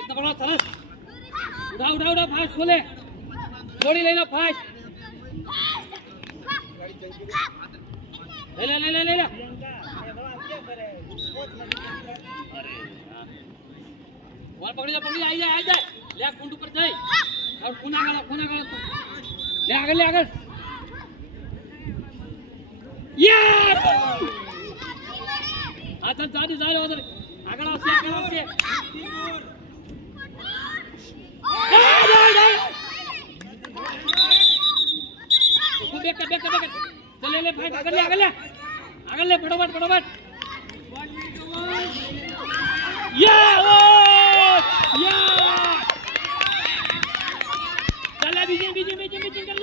એકદમ બરાબર સરસ ઉડા ઉડા ઉડા ફાસ્ટ બોલે થોડી લઈ લો ફાસ્ટ લઈ લે બોલ પકડી જા આવી જાય લે કુંડ ઉપર જઈ और ખૂના ગાળો લે આગળ યાર આ ચાલ જાડી આગળ આવશે બેક ચલ લે ભાઈ આગળ લે ફટાફટ चल बीजिंग कर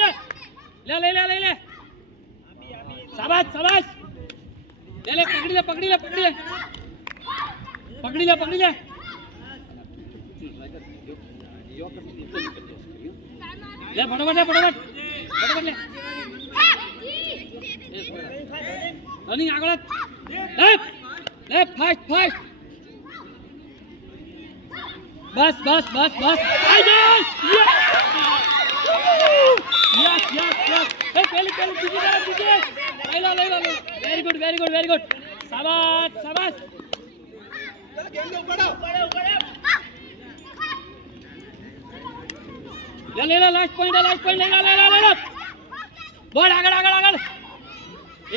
ले शाबाश ले पकड़ी ले पकड़ी ले फटाफट ले रनिंग आगे ले फास्ट बस आई जा यस ए पहले पीछे ले लो वेरी गुड शाबाश चल गेम में बढ़ो ले लास्ट पॉइंट ले लो बोल आगे ए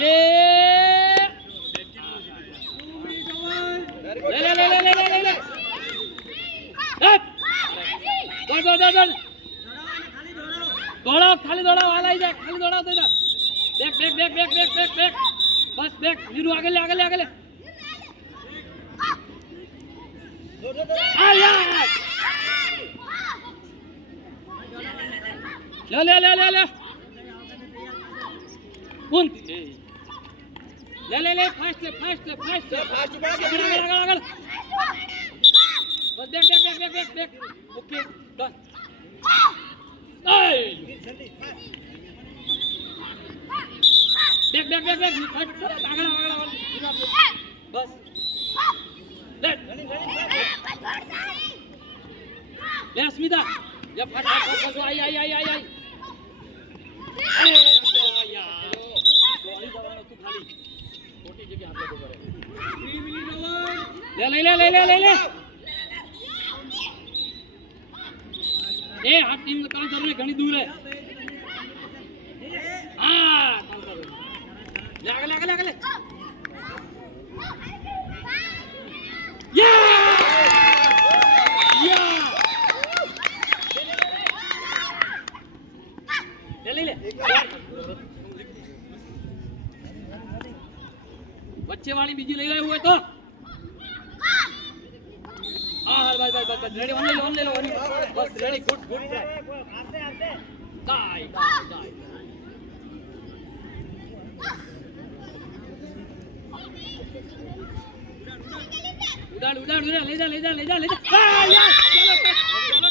ले दौड़ो खाली दौड़ो वाला ही जा खाली दौड़ो तो देख बस देख नीरू आगे ले ले कौन ले फास्ट आगे बस देख ओके डन देख आगड़ बस ले अस्मिता जब फट आई ले ए आ टीम का जरूर घणी दूर है हां ले या ले बच्चे वाली बीजी ले रहे हुए तो बस रेडी वन ले लो बस रेडी गुड डाई उड़ा ले जा चलो